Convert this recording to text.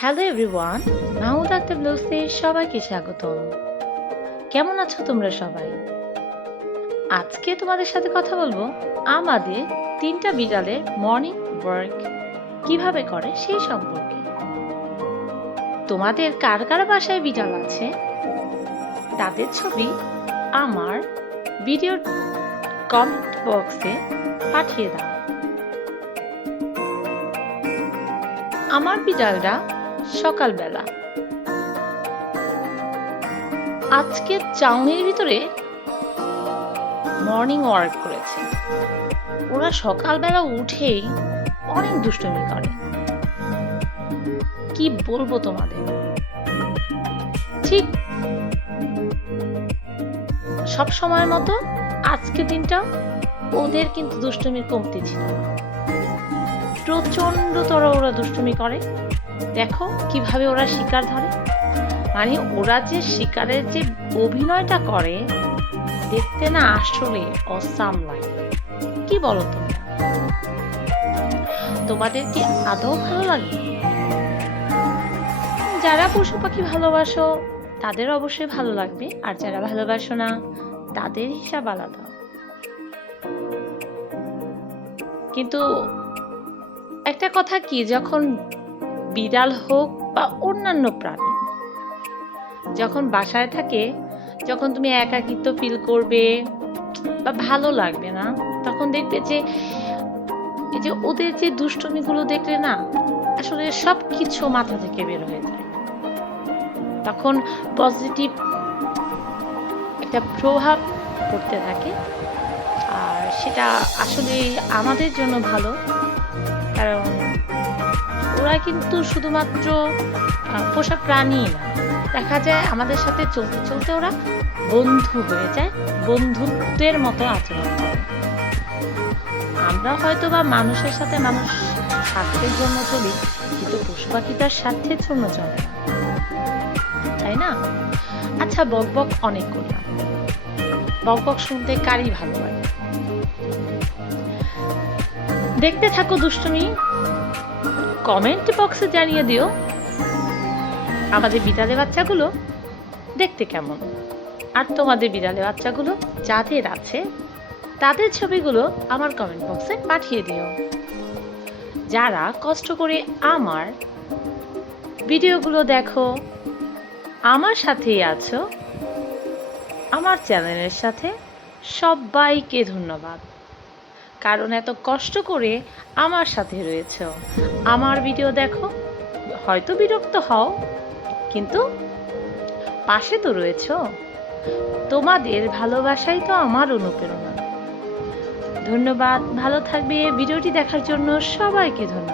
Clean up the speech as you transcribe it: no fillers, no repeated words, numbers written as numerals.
Hello everyone, Mahmud Akter ব্লগসে সবাইকে স্বাগতম। কেমন আছো তোমরা সবাই? আজকে তোমাদের সাথে কথা বলবো আমাদের 3টা বিড়ালের মর্নিং ওয়ার্ক কিভাবে করে সেই সম্পর্কে। তোমাদের কার কার বাসায় বিড়াল আছে তাদের ছবি আমার ভিডিওর কমেন্ট বক্সে পাঠিয়ে দাও। আমার বিড়ালরা সকালবেলা আজকে চাউনির ভিতরে মর্নিং ওয়ার্ক করেছে। ওরা সকালবেলা উঠেই অনেক দুষ্টুমি করে, কি বলবো তোমাদের। ঠিক সব সময় মতো আজকে দিনটা ওদের কিন্তু দুষ্টুমির কমতি ছিল না। প্রচন্ডতর ওরা দুষ্টুমি করে। দেখো কিভাবে ওরা শিকার ধরে, মানে ওরা যে শিকারের যে অভিনয়টা করে দেখতে না আসলে অসাম লাগে। কি বলো তোমরা? তোমাদের কি আদৌ ভালো লাগে? যারা পশু পাখি ভালোবাসো তাদের অবশ্যই ভালো লাগবে, আর যারা ভালোবাসো না তাদের হিসাব আলাদা। কিন্তু একটা কথা কি, যখন বিড়াল হোক বা অন্যান্য প্রাণী যখন বাসায় থাকে, যখন তুমি একাকিত্ব ফিল করবে বা ভালো লাগবে না, তখন দেখবে যে এই যে ওদের যে দুষ্টুমিগুলো দেখলে না আসলে সব কিছু মাথা থেকে বের হয়ে যায়। তখন পজিটিভ একটা প্রভাব পড়তে থাকে, আর সেটা আসলে আমাদের জন্য ভালো। কারণ ওরা কিন্তু শুধুমাত্র পোষা প্রাণী না, দেখা যায় আমাদের সাথে চলতে চলতে ওরা বন্ধু হয়ে যায়, বন্ধুত্বের মতো আচরণ করে। আমরা হয়তো বা মানুষের সাথে মানুষ স্বার্থের জন্য চলি, কিন্তু পশু পাখি তার স্বার্থের জন্য চলে না, তাই না? আচ্ছা, বক বক অনেক করলাম, বক বক শুনতে কারই ভালো লাগে। দেখতে থাকো দুষ্টুমি, কমেন্ট বক্সে জানিয়ে দিও আমাদের বিড়ালের বাচ্চাগুলো দেখতে কেমন, আর তোমাদের বিড়ালের বাচ্চাগুলো যাদের আছে তাদের ছবিগুলো আমার কমেন্ট বক্সে পাঠিয়ে দিও। যারা কষ্ট করে আমার ভিডিওগুলো দেখো, আমার সাথেই আছো, আমার চ্যানেলের সাথে, সবাইকে ধন্যবাদ। কারণ এত কষ্ট করে আমার সাথে রয়েছে, আমার ভিডিও দেখো, হয়তো বিরক্ত হও কিন্তু পাশে তো রয়েছ। তোমাদের ভালোবাসাই তো আমার অনুপ্রেরণা। ধন্যবাদ, ভালো থাকবে। ভিডিওটি দেখার জন্য সবাইকে ধন্যবাদ।